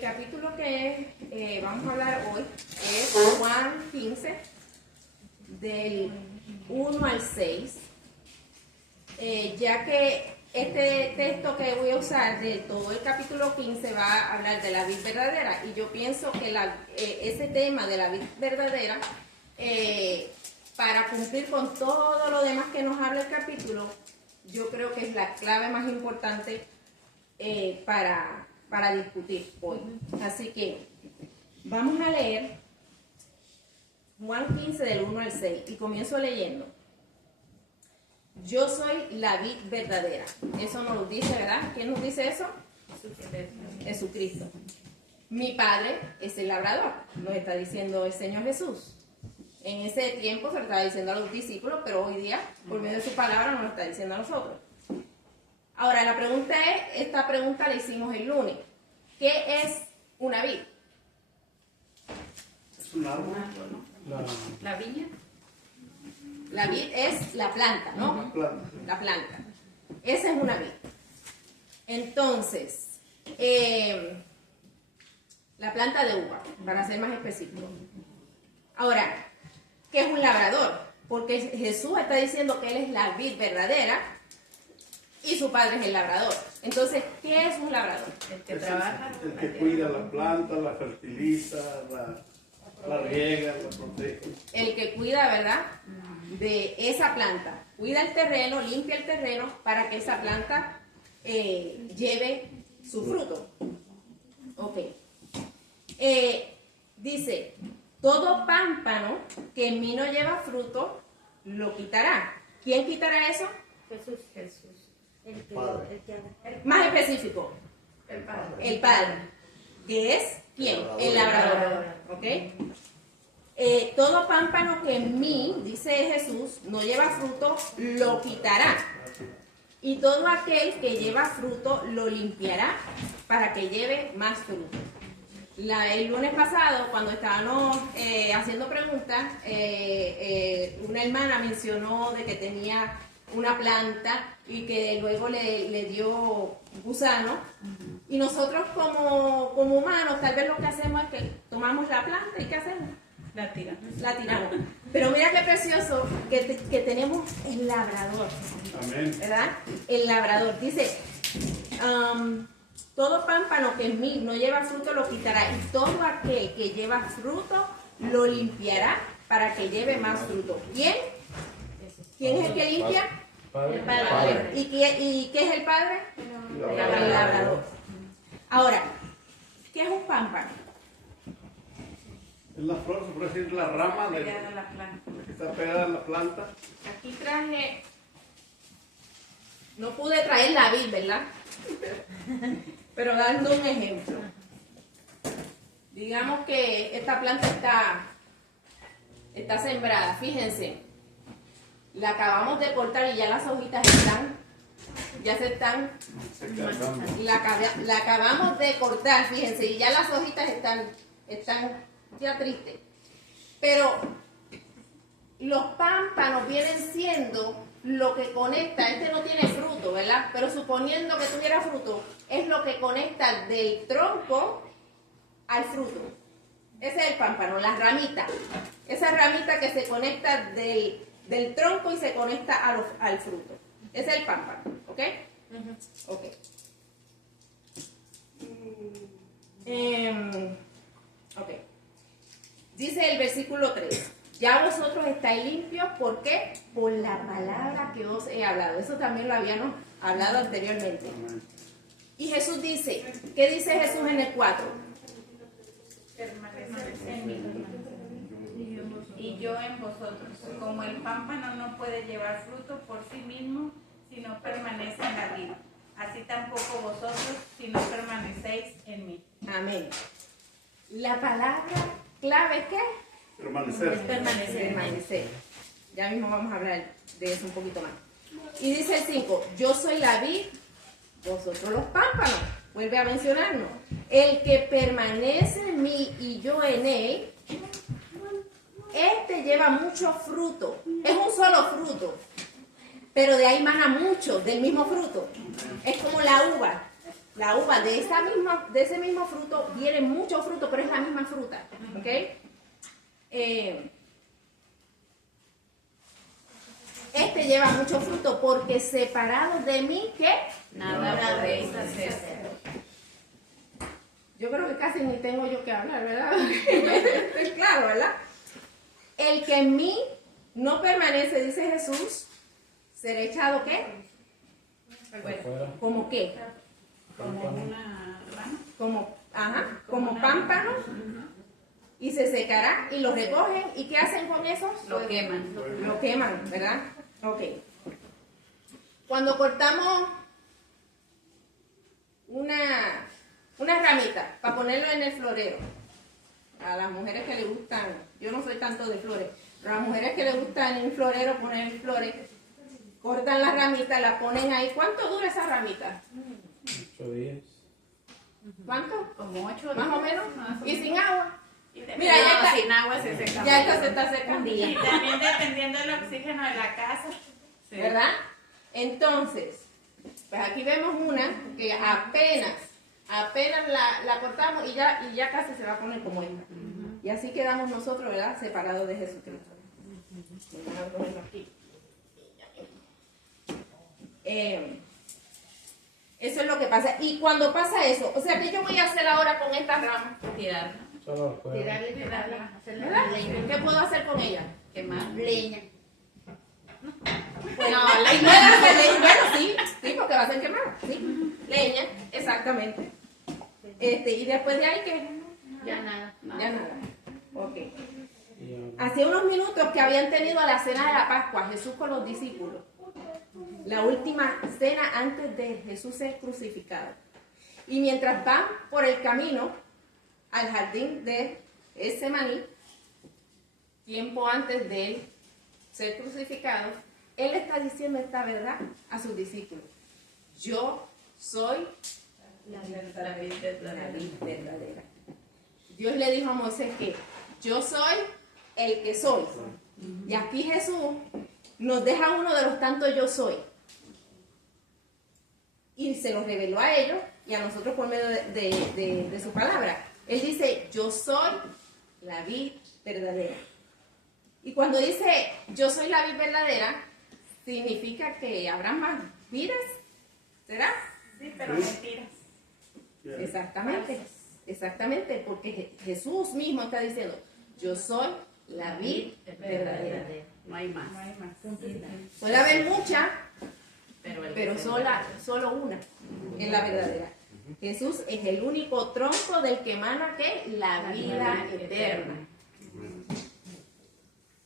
El capítulo que vamos a hablar hoy es Juan 15, del 1 al 6, ya que este texto que voy a usar de todo el capítulo 15 va a hablar de la vid verdadera, y yo pienso que ese tema de la vid verdadera, para cumplir con todo lo demás que nos habla el capítulo, yo creo que es la clave más importante para discutir hoy. Así que vamos a leer Juan 15 del 1 al 6 y comienzo leyendo. Yo soy la vid verdadera. Eso nos lo dice, ¿verdad? ¿Quién nos dice eso? Jesucristo. Mi padre es el labrador, nos está diciendo el Señor Jesús. En ese tiempo se lo estaba diciendo a los discípulos, pero hoy día, por medio de su palabra, nos lo está diciendo a nosotros. Ahora, la pregunta es, esta pregunta la hicimos el lunes. ¿Qué es una vid? Es un árbol, ¿no? La viña. La vid es la planta, ¿no? La planta. La planta. Esa es una vid. Entonces, la planta de uva, para ser más específico. Ahora, ¿qué es un labrador? Porque Jesús está diciendo que Él es la vid verdadera y su padre es el labrador. Entonces, ¿qué es un labrador? El que trabaja. El que cuida la planta, la fertiliza, la riega, la protege. El que cuida, ¿verdad?, de esa planta. Cuida el terreno, limpia el terreno para que esa planta lleve su fruto. Ok. Dice, todo pámpano que en mí no lleva fruto, lo quitará. ¿Quién quitará eso? Jesús. Más específico. El Padre. El Padre. ¿Que es quién? El labrador. ¿Ok? Todo pámpano que en mí, dice Jesús, no lleva fruto, lo quitará. Y todo aquel que lleva fruto, lo limpiará para que lleve más fruto. El lunes pasado, cuando estábamos haciendo preguntas, una hermana mencionó de que tenía una planta y que luego le dio gusano. Y nosotros como humanos, tal vez lo que hacemos es que tomamos la planta y ¿qué hacemos? La tiramos. La tiramos. Pero mira qué precioso que tenemos el labrador. Amén. ¿Verdad? El labrador. Dice, todo pámpano que en mí no lleva fruto lo quitará, y todo aquel que lleva fruto lo limpiará para que lleve más fruto. ¿Quién? ¿Quién es el que limpia? El Padre. ¿Y qué es el Padre? El El labrador. Ahora, ¿qué es un pámpano? Es la flor, se puede decir la rama de Pegada a la planta. que está pegada a la planta. Aquí traje, no pude traer la vid, ¿verdad? Pero dando un ejemplo. Digamos que esta planta está sembrada, fíjense. La acabamos de cortar y ya las hojitas ya se están, la acabamos de cortar, fíjense, y ya las hojitas están ya tristes. Pero los pámpanos vienen siendo lo que conecta. Este no tiene fruto, ¿verdad? Pero suponiendo que tuviera fruto, es lo que conecta del tronco al fruto. Ese es el pámpano, la ramita. Esa ramita que se conecta del tronco y se conecta al fruto. Ese es el pámpano, ¿ok? Ok. Ok. Dice el versículo 3. Ya vosotros estáis limpios, ¿por qué? Por la palabra que os he hablado. Eso también lo habíamos hablado anteriormente. Amén. Y Jesús dice, ¿qué dice Jesús en el 4? Permanecer en mí. Y yo en vosotros. Como el pámpano no puede llevar fruto por sí mismo si no permanece en la vid, así tampoco vosotros si no permanecéis en mí. Amén. La palabra clave es ¿qué? Permanecer. Permanecer. Ya mismo vamos a hablar de eso un poquito más. Y dice el 5, yo soy la vid, vosotros los pámpanos. Vuelve a mencionarnos. El que permanece en mí y yo en él, este lleva mucho fruto. Es un solo fruto, pero de ahí mana mucho del mismo fruto. Es como la uva. La uva de ese mismo fruto viene mucho fruto, pero es la misma fruta. ¿Ok? Este lleva mucho fruto porque separado de mí, ¿qué? Nada podéis hacer. Yo creo que casi ni tengo yo que hablar, ¿verdad? Es claro, ¿verdad? El que en mí no permanece, dice Jesús, será echado ¿qué? ¿Como qué? Como una rama. Como pámpano. Y se secará y lo recogen. ¿Y qué hacen con eso? Lo queman. Lo queman, ¿verdad? Ok. Cuando cortamos una ramita para ponerlo en el florero, a las mujeres que les gustan, yo no soy tanto de flores, pero a las mujeres que les gustan en un florero poner flores, cortan la ramita, la ponen ahí. ¿Cuánto dura esa ramita? 8 días. ¿Cuánto? Como 8 Más o menos. ¿Y sin agua? Mira, ya está, sin agua se seca. Ya esta se está secando. Y también dependiendo del oxígeno de la casa. Sí. ¿Verdad? Entonces, pues aquí vemos una que apenas la cortamos y ya casi se va a poner como esta. Y así quedamos nosotros, ¿verdad? Separados de Jesucristo. Vamos a ponerlo aquí. Eso es lo que pasa. Y cuando pasa eso, o sea, ¿qué yo voy a hacer ahora con esta rama? Tirarla. Solo afuera. Tirarla. Hacerla ¿Verdad? leña. ¿Qué puedo hacer con ella? Quemar. Leña. Pues, no, leña. Bueno, sí, porque va a ser quemada. Sí, leña, exactamente. Y después de ahí, ¿qué? Ya nada. Ya nada. Ok. Y, Hacía unos minutos que habían tenido a la cena de la Pascua, Jesús con los discípulos. La última cena antes de Jesús ser crucificado. Y mientras van por el camino al jardín de Getsemaní, tiempo antes de él ser crucificado, él está diciendo esta verdad a sus discípulos. Yo soy la vid verdadera. Dios le dijo a Moisés que yo soy el que soy. Y aquí Jesús nos deja uno de los tantos yo soy. Y se los reveló a ellos y a nosotros por medio de su palabra. Él dice, yo soy la vid verdadera. Y cuando dice, yo soy la vid verdadera, significa que habrá más vidas, ¿será? Sí, pero mentiras. Exactamente, porque Jesús mismo está diciendo, yo soy la vid verdadera. No hay más. Puede haber muchas, pero sola. solo una es la verdadera. Jesús es el único tronco del que emana ¿qué? La vida eterna.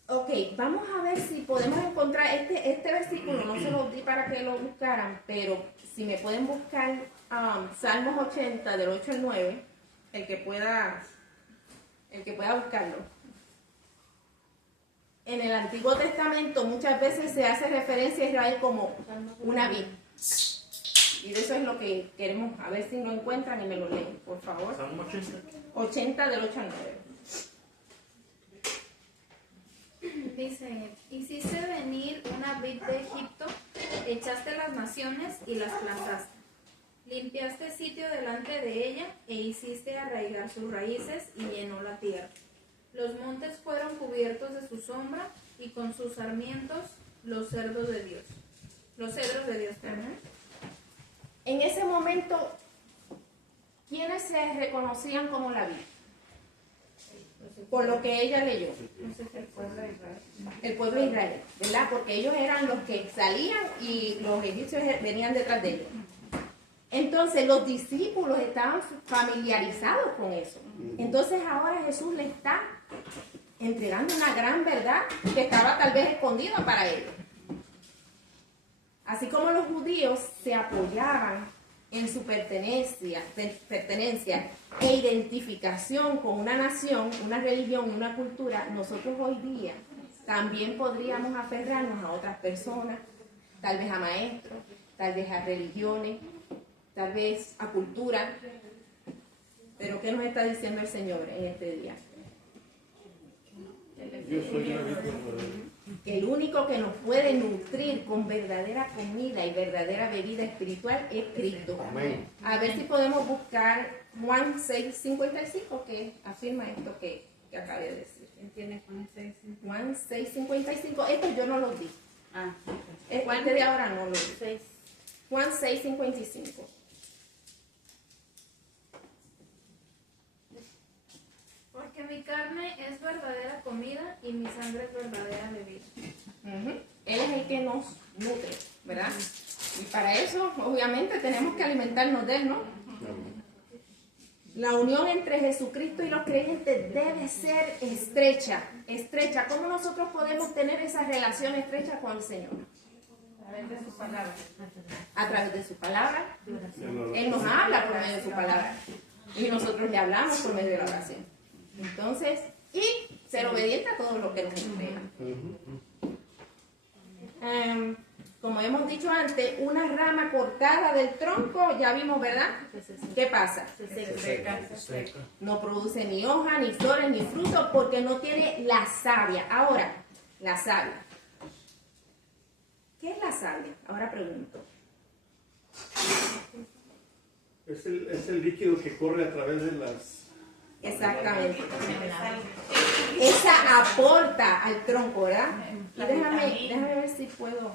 Ok, vamos a ver si podemos encontrar este versículo, no se los di para que lo buscaran, pero si me pueden buscar Salmos 80 del 8 al 9, el que pueda buscarlo. En el Antiguo Testamento muchas veces se hace referencia a Israel como una vid. Y de eso es lo que queremos, a ver si lo encuentran y me lo leen, por favor. Salmo 80. 80 del 8 al 9. Dice, hiciste venir una vid de Egipto, echaste las naciones y las plantaste. Limpiaste sitio delante de ella e hiciste arraigar sus raíces y llenó la tierra. Los montes fueron cubiertos de su sombra y con sus sarmientos los cedros de Dios. Perdón. En ese momento, ¿quiénes se reconocían como la vid? Por lo que ella leyó. El pueblo de Israel, ¿verdad? Porque ellos eran los que salían y los egipcios venían detrás de ellos. Entonces los discípulos estaban familiarizados con eso. Entonces ahora Jesús le está entregando una gran verdad que estaba tal vez escondida para ellos. Así como los judíos se apoyaban en su pertenencia e identificación con una nación, una religión, una cultura, nosotros hoy día también podríamos aferrarnos a otras personas, tal vez a maestros, tal vez a religiones, tal vez a cultura. Pero ¿qué nos está diciendo el Señor en este día? Yo soy la vid verdadera. El único que nos puede nutrir con verdadera comida y verdadera bebida espiritual es Cristo. Amén. A ver si podemos buscar Juan 6:55, que afirma esto que acabé de decir. ¿Entiendes con ese? Juan 6:55, esto yo no lo di. Ah, Este de ahora no lo di. 6. Juan 6:55. Porque mi carne es verdadera comida y mi sangre es verdadera bebida. Ujú. Él es el que nos nutre, ¿verdad? Y para eso, obviamente, tenemos que alimentarnos de él, ¿no? La unión entre Jesucristo y los creyentes debe ser estrecha, estrecha. ¿Cómo nosotros podemos tener esa relación estrecha con el Señor? A través de sus palabras. A través de su palabra. Él nos habla por medio de su palabra. Y nosotros le hablamos por medio de la oración. Entonces, y ser obediente a todo lo que nos entrega. Como hemos dicho antes, una rama cortada del tronco, ya vimos, ¿verdad? ¿Qué pasa? Se seca. No produce ni hoja, ni flores, ni frutos, porque no tiene la savia. Ahora, la savia. ¿Qué es la savia? Ahora pregunto. Es el líquido que corre a través de las... Exactamente. Esa aporta al tronco, ¿verdad? Y déjame ver si puedo.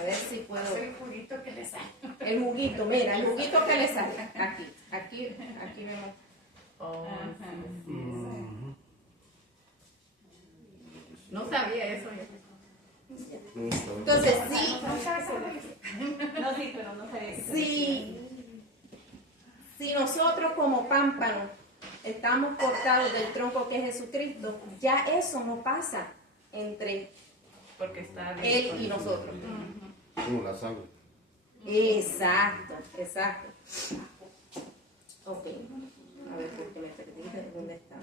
A ver si puedo. El juguito que le sale. El juguito, mira, el juguito que le sale. Aquí vemos. No sabía eso. Entonces, sí. No, sí, pero no sabía. Si nosotros como pámpanos estamos cortados del tronco que es Jesucristo, ya eso no pasa entre Porque está bien. Él y nosotros. Como la sangre. Exacto. Ok. A ver, porque me perdí de dónde estaba.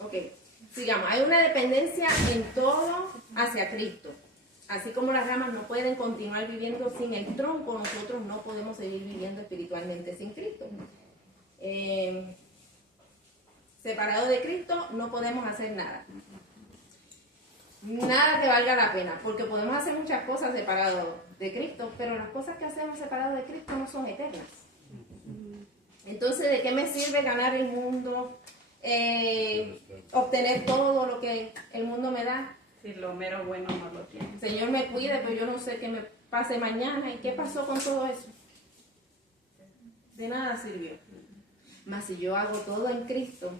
Ok, sigamos. Hay una dependencia en todo hacia Cristo. Así como las ramas no pueden continuar viviendo sin el tronco, nosotros no podemos seguir viviendo espiritualmente sin Cristo. Separado de Cristo no podemos hacer nada. Nada que valga la pena, porque podemos hacer muchas cosas separados de Cristo, pero las cosas que hacemos separados de Cristo no son eternas. Entonces, ¿de qué me sirve ganar el mundo? Obtener todo lo que el mundo me da. Si lo mero bueno no lo tiene. El Señor me cuide, pero yo no sé qué me pase mañana. ¿Y qué pasó con todo eso? De nada sirvió. Mas si yo hago todo en Cristo,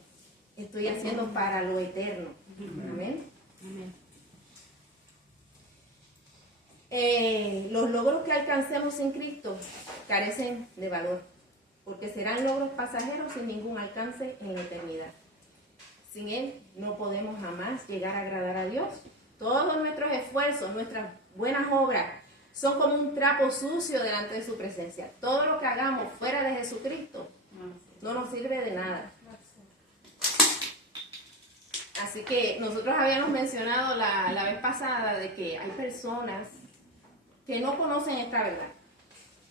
estoy haciendo para lo eterno. Amén. Los logros que alcancemos en Cristo carecen de valor, porque serán logros pasajeros sin ningún alcance en la eternidad. Sin Él no podemos jamás llegar a agradar a Dios. Todos nuestros esfuerzos, nuestras buenas obras, son como un trapo sucio delante de su presencia. Todo lo que hagamos fuera de Jesucristo no nos sirve de nada. Así que nosotros habíamos mencionado la vez pasada de que hay personas que no conocen esta verdad.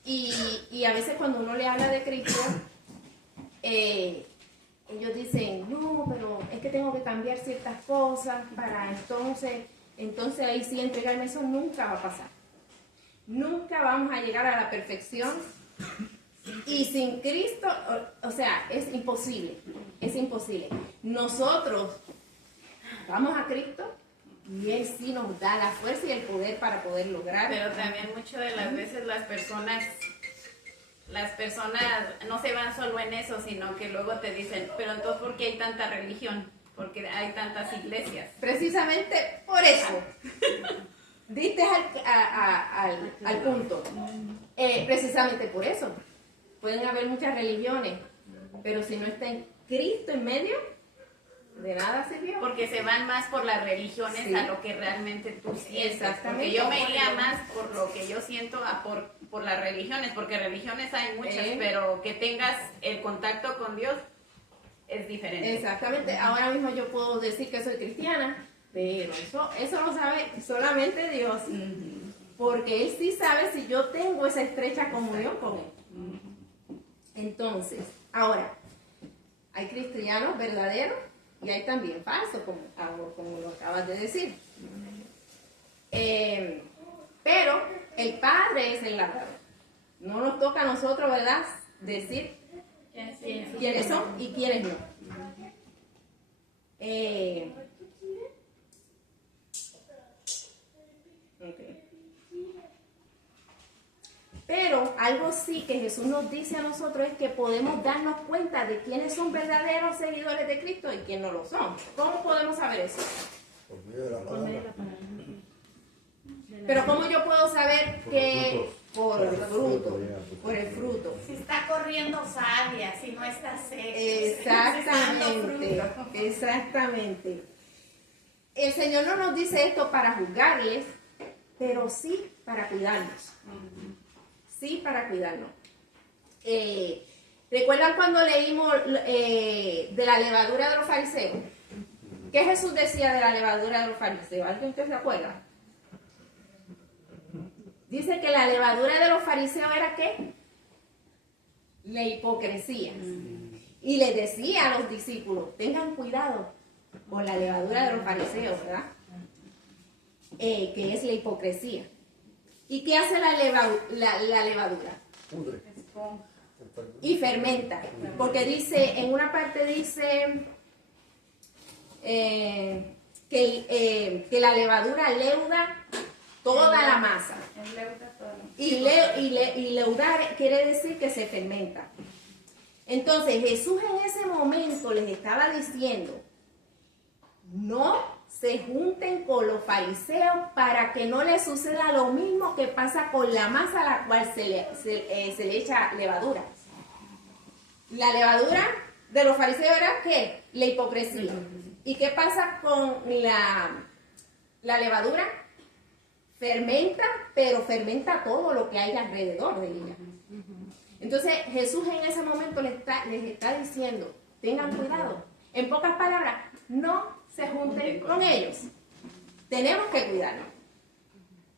Y a veces cuando uno le habla de Cristo, ellos dicen, no, pero es que tengo que cambiar ciertas cosas para entonces ahí sí entregarme. Eso nunca va a pasar. Nunca vamos a llegar a la perfección. Y sin Cristo, o sea, es imposible. Es imposible. Nosotros vamos a Cristo y Él sí nos da la fuerza y el poder para poder lograr. Pero también muchas de las veces las personas no se van solo en eso, sino que luego te dicen, pero entonces ¿por qué hay tanta religión? Porque hay tantas iglesias. Precisamente por eso. Diste al punto. Precisamente por eso. Pueden haber muchas religiones, pero si no está en Cristo en medio, De nada sirvió. Porque se van más por las religiones Sí. a lo que realmente tú sientes. Exactamente. Porque yo me iría más por lo que yo siento a por las religiones, porque religiones hay muchas, pero que tengas el contacto con Dios es diferente. Exactamente. Ahora mismo yo puedo decir que soy cristiana, pero eso lo sabe solamente Dios. Porque Él sí sabe si yo tengo esa estrecha comunión con Él. Entonces, ahora, hay cristianos verdaderos y hay también falsos, como lo acabas de decir. Pero el Padre es el labrador. No nos toca a nosotros, ¿verdad?, decir quiénes son y quiénes no. Okay. Pero algo sí que Jesús nos dice a nosotros es que podemos darnos cuenta de quiénes son verdaderos seguidores de Cristo y quiénes no lo son. ¿Cómo podemos saber eso? Por medio de la palabra. Pero ¿cómo yo puedo saber que por el fruto? ya. Por el fruto. Si está corriendo savia, si no está seco. Exactamente, exactamente. El Señor no nos dice esto para juzgarles, pero sí para cuidarnos. Sí, para cuidarnos. ¿Recuerdan cuando leímos de la levadura de los fariseos? ¿Qué Jesús decía de la levadura de los fariseos? ¿Alguien usted se acuerda? Dice que la levadura de los fariseos era ¿qué? La hipocresía. Y les decía a los discípulos, tengan cuidado con la levadura de los fariseos, ¿verdad? Que es la hipocresía. ¿Y qué hace la levadura? Pudre. Y fermenta. Porque dice, en una parte dice que la levadura leuda toda la masa. Y leudar quiere decir que se fermenta. Entonces Jesús en ese momento les estaba diciendo, no se junten con los fariseos para que no les suceda lo mismo que pasa con la masa a la cual se le echa levadura. La levadura de los fariseos era ¿qué? La hipocresía. ¿Y qué pasa con la levadura? Fermenta, pero fermenta todo lo que hay alrededor de ella. Entonces Jesús en ese momento les está diciendo, tengan cuidado. En pocas palabras, no se junten con ellos. Tenemos que cuidarnos.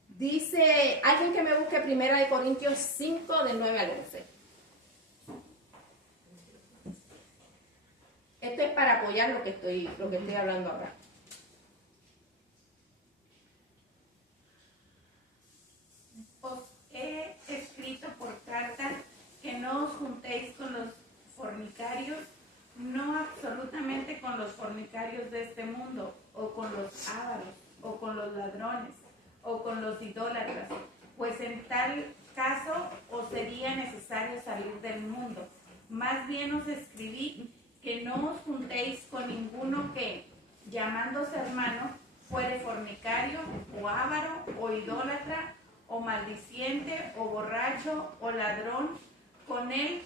Dice alguien que me busque 1 Corintios 5, del 9 al 11. Esto es para apoyar lo que estoy hablando ahora. Os he escrito por carta que no os juntéis con los fornicarios, no absolutamente con los fornicarios de este mundo, o con los ávaros, o con los ladrones, o con los idólatras, pues en tal caso os sería necesario salir del mundo. Más bien os escribí que no os juntéis con ninguno que, llamándose hermano, fuere fornicario, o ávaro, o idólatra, o maldiciente, o borracho, o ladrón, con el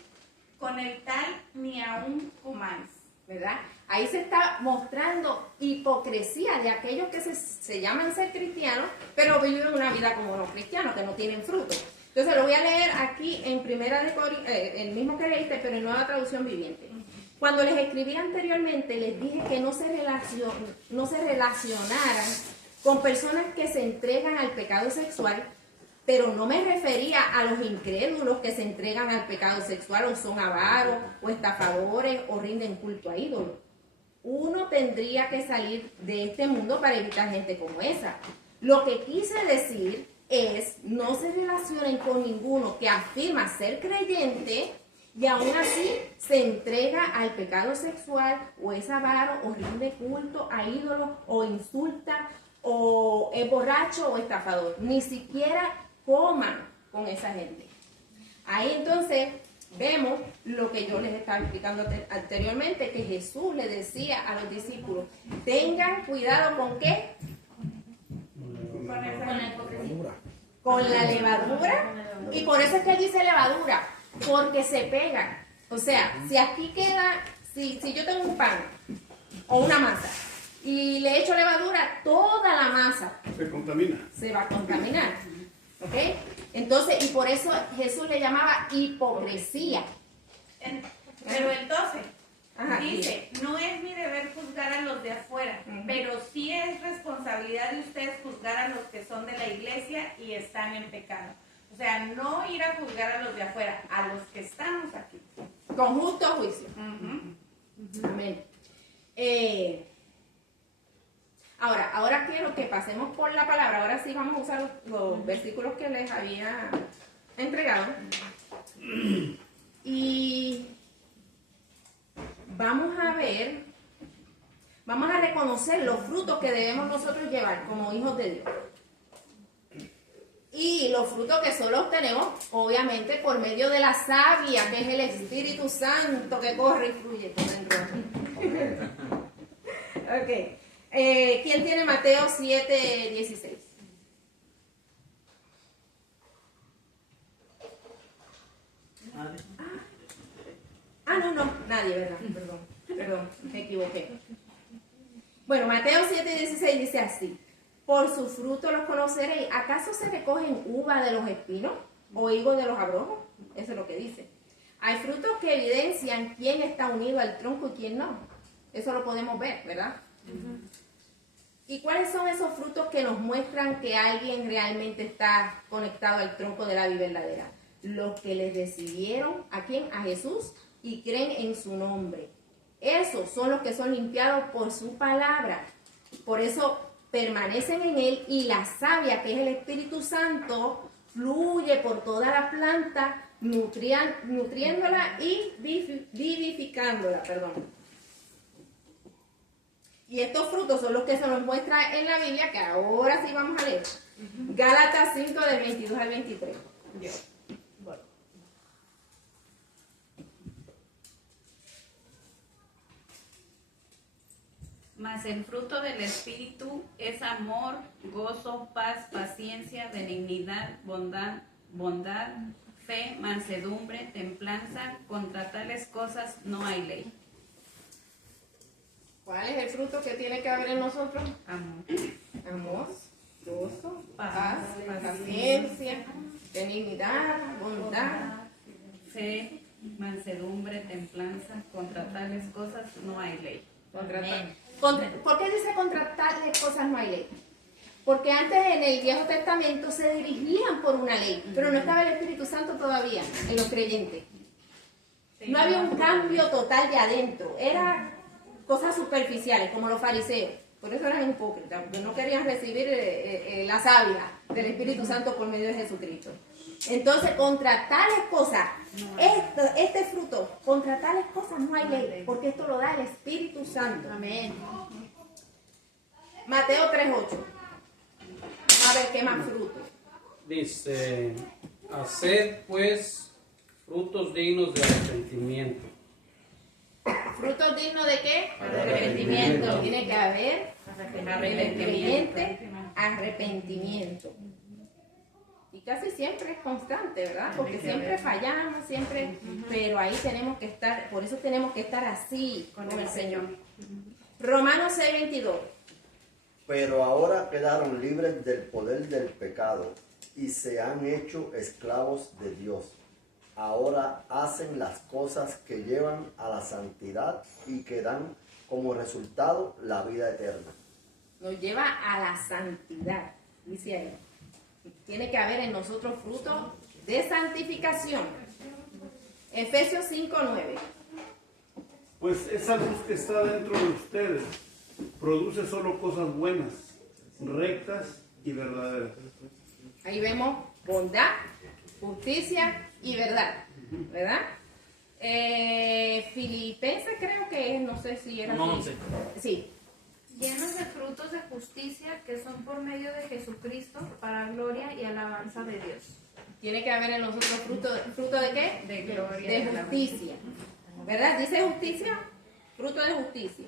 tal ni aún comáis. ¿Verdad? Ahí se está mostrando hipocresía de aquellos que se llaman ser cristianos, pero viven una vida como no cristianos, que no tienen fruto. Entonces lo voy a leer aquí en Primera de Corintios, el mismo que leíste, pero en Nueva Traducción Viviente. Cuando les escribí anteriormente, les dije que no se relacionaran con personas que se entregan al pecado sexual, pero no me refería a los incrédulos que se entregan al pecado sexual o son avaros o estafadores o rinden culto a ídolos. Uno tendría que salir de este mundo para evitar gente como esa. Lo que quise decir es, no se relacionen con ninguno que afirma ser creyente y aún así se entrega al pecado sexual o es avaro o rinde culto a ídolos o insulta o es borracho o estafador. Ni siquiera coman con esa gente. Ahí entonces vemos lo que yo les estaba explicando anteriormente, que Jesús le decía a los discípulos, tengan cuidado con ¿qué? Con la levadura. Y por eso es que él dice levadura, porque se pega. O sea, si aquí queda, si yo tengo un pan o una masa, y le echo levadura, toda la masa Se contamina. se va a contaminar. ¿Ok? Entonces, y por eso Jesús le llamaba hipocresía. Pero el 12 Ajá, dice, no es mi deber juzgar a los de afuera, Ujú. pero sí es responsabilidad de ustedes juzgar a los que son de la iglesia y están en pecado. O sea, no ir a juzgar a los de afuera, a los que estamos aquí. Con justo juicio. Ujú. Amén. Ahora quiero que pasemos por la palabra. Ahora sí vamos a usar los versículos que les había entregado. Y vamos a ver, vamos a reconocer los frutos que debemos nosotros llevar como hijos de Dios. Y los frutos que solo obtenemos, obviamente, por medio de la savia, que es el Espíritu Santo que corre y fluye todo en Roma. Ok. ¿Quién tiene Mateo 7:16? No, nadie, ¿verdad? Perdón, me equivoqué. Bueno, Mateo 7:16 dice así: por su fruto los conoceréis. ¿Acaso se recogen uva de los espinos o higo de los abrojos? Eso es lo que dice. Hay frutos que evidencian quién está unido al tronco y quién no. Eso lo podemos ver, ¿verdad? ¿Y cuáles son esos frutos que nos muestran que alguien realmente está conectado al tronco de la vida verdadera? Los que les recibieron, ¿a quién? A Jesús, y creen en su nombre. Esos son los que son limpiados por su palabra. Por eso permanecen en él, y la savia, que es el Espíritu Santo, fluye por toda la planta, nutriéndola y vivificándola. Y estos frutos son los que se nos muestra en la Biblia, que ahora sí vamos a leer. Gálatas 5, del 22 al 23. Mas el fruto del Espíritu es amor, gozo, paz, paciencia, benignidad, bondad, fe, mansedumbre, templanza. Contra tales cosas no hay ley. ¿Cuál es el fruto que tiene que haber en nosotros? Amor. Amor, gozo, paz, paciencia, benignidad, bondad. Fe, mansedumbre, templanza. Contra tales cosas no hay ley. ¿Por qué dice contra tales cosas no hay ley? Porque antes en el Viejo Testamento se dirigían por una ley, pero no estaba el Espíritu Santo todavía en los creyentes. No había un cambio total de adentro, eran cosas superficiales, como los fariseos. Por eso eran hipócritas, porque no querían recibir la savia del Espíritu Santo por medio de Jesucristo. Entonces, contra tales cosas, este fruto, contra tales cosas no hay ley, porque esto lo da el Espíritu Santo. Amén. Mateo 3:8. A ver, ¿qué más frutos? Dice, haced pues frutos dignos de arrepentimiento. ¿Frutos dignos de qué? Arrepentimiento. Tiene que haber Arrepentimiento. arrepentimiento. Y casi siempre es constante, ¿verdad? Porque siempre fallamos, siempre, pero ahí tenemos que estar, por eso tenemos que estar así con el Señor. Romanos 6:22. Pero ahora quedaron libres del poder del pecado y se han hecho esclavos de Dios. Ahora hacen las cosas que llevan a la santidad y que dan como resultado la vida eterna. Nos lleva a la santidad, dice ahí. Tiene que haber en nosotros frutos de santificación. Efesios 5:9. Pues esa luz que está dentro de ustedes produce solo cosas buenas, rectas y verdaderas. Ahí vemos bondad, justicia y verdad, ¿verdad? Filipenses creo que es, no sé si era... 11. Sí. Llenos de frutos de justicia que son por medio de Jesucristo para gloria y alabanza de Dios. Tiene que haber en nosotros fruto de qué? De gloria. De justicia. ¿Verdad? ¿Dice justicia? Fruto de justicia.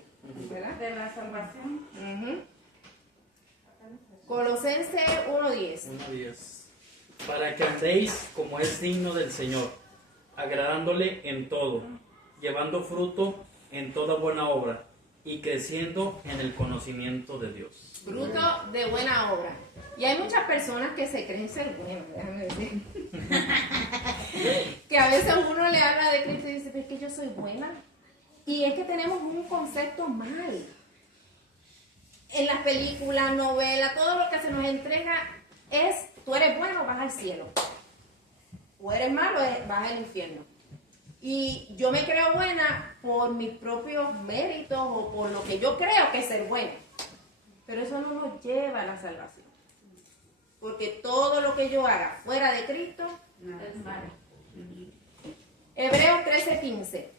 ¿Verdad? De la salvación. Ujú. Colosenses 1:10. 1:10. Para que andéis como es digno del Señor, agradándole en todo, llevando fruto en toda buena obra y creciendo en el conocimiento de Dios. Fruto de buena obra. Y hay muchas personas que se creen ser buenas, déjame decir. Que a veces uno le habla de Cristo y dice, pero es que yo soy buena. Y es que tenemos un concepto mal. En las películas, novelas, todo lo que se nos entrega es, tú eres bueno, vas al cielo. O eres malo, vas al infierno. Y yo me creo buena por mis propios méritos o por lo que yo creo que es ser buena. Pero eso no nos lleva a la salvación. Porque todo lo que yo haga fuera de Cristo es malo. Hebreos 13:15.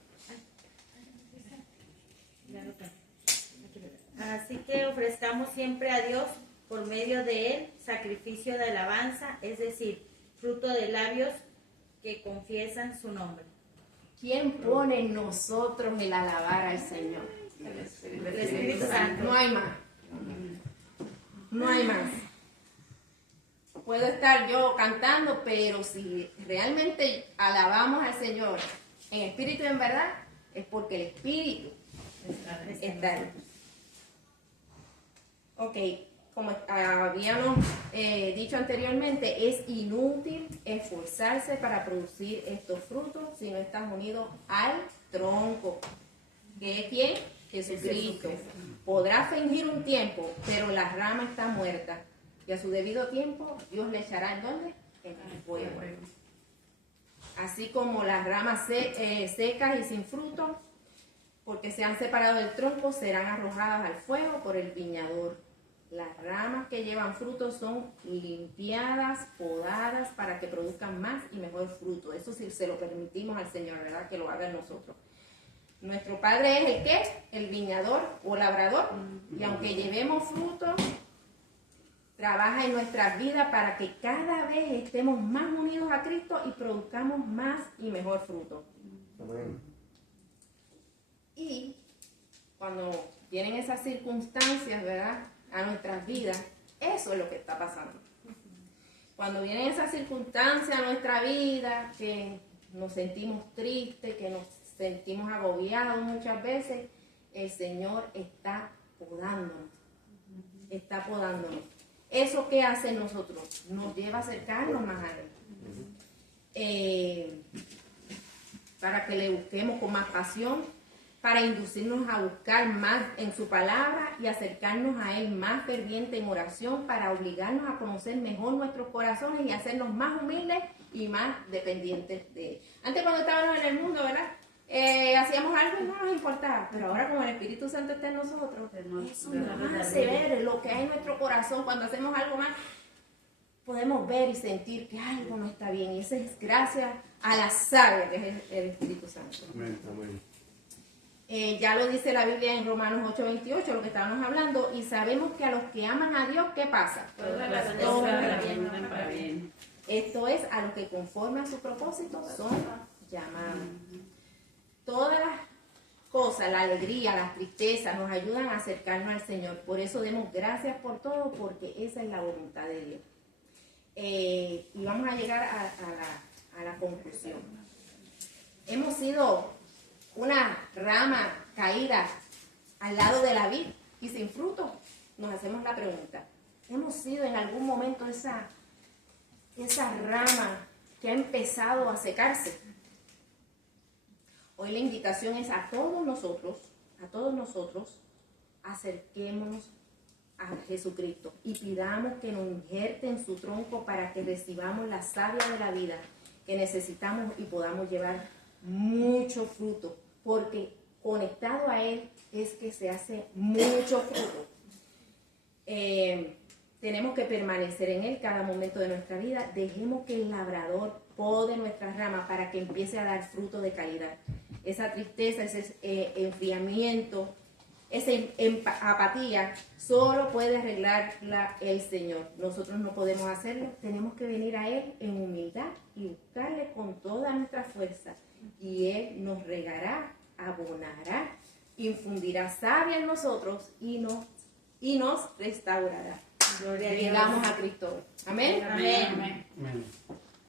Así que ofrezcamos siempre a Dios por medio de Él sacrificio de alabanza, es decir, fruto de labios que confiesan su nombre. ¿Quién pone en nosotros el alabar al Señor? El Espíritu Santo. No hay más. No hay más. Puedo estar yo cantando, pero si realmente alabamos al Señor en espíritu y en verdad, es porque el Espíritu está ahí. Ok, como habíamos dicho anteriormente, es inútil esforzarse para producir estos frutos si no estás unido al tronco. ¿Que es quién? Jesucristo. Podrá fingir un tiempo, pero la rama está muerta. Y a su debido tiempo, Dios le echará ¿en dónde? En el fuego. Así como las ramas secas y sin fruto, porque se han separado del tronco, serán arrojadas al fuego por el viñador. Las ramas que llevan fruto son limpiadas, podadas para que produzcan más y mejor fruto. Eso sí se lo permitimos al Señor, ¿verdad? Que lo haga en nosotros. Nuestro Padre es el ¿qué? El viñador o labrador. Y aunque llevemos fruto, trabaja en nuestras vidas para que cada vez estemos más unidos a Cristo y produzcamos más y mejor fruto. Amén. Y cuando vienen esas circunstancias, ¿verdad?, a nuestras vidas, eso es lo que está pasando. Cuando vienen esas circunstancias a nuestra vida, que nos sentimos tristes, que nos sentimos agobiados muchas veces, el Señor está podándonos. Está podándonos. ¿Eso qué hace nosotros? Nos lleva a acercarnos más a Él. Para que le busquemos con más pasión, para inducirnos a buscar más en su palabra y acercarnos a Él más ferviente en oración, para obligarnos a conocer mejor nuestros corazones y hacernos más humildes y más dependientes de Él. Antes, cuando estábamos en el mundo, ¿verdad?, hacíamos algo y no nos importaba, pero ahora como el Espíritu Santo está en nosotros, eso nos hace ver lo que hay en nuestro corazón. Cuando hacemos algo más, podemos ver y sentir que algo no está bien, y eso es gracias a la savia que es el Espíritu Santo. Amén, amén. Ya lo dice la Biblia en Romanos 8:28, lo que estábamos hablando, y sabemos que a los que aman a Dios, ¿qué pasa? Todo para bien. Esto es, a los que conforme a su propósito son llamados. Todas las cosas, la alegría, las tristezas, nos ayudan a acercarnos al Señor. Por eso demos gracias por todo, porque esa es la voluntad de Dios. Y vamos a llegar a la conclusión. Hemos sido una rama caída al lado de la vid y sin fruto. Nos hacemos la pregunta, ¿hemos sido en algún momento esa rama que ha empezado a secarse? Hoy la invitación es a todos nosotros, acerquémonos a Jesucristo y pidamos que nos injerte en su tronco para que recibamos la savia de la vida que necesitamos y podamos llevar mucho fruto, porque conectado a Él es que se hace mucho fruto. Tenemos que permanecer en Él cada momento de nuestra vida. Dejemos que el labrador pode nuestras ramas para que empiece a dar fruto de calidad. Esa tristeza, ese enfriamiento, esa apatía, solo puede arreglarla el Señor. Nosotros no podemos hacerlo. Tenemos que venir a Él en humildad y buscarle con toda nuestra fuerza. Y Él nos regará, abonará, infundirá savia en nosotros y nos restaurará. Gloria a Dios. Digamos a Cristo. Amén. Amén. Amén.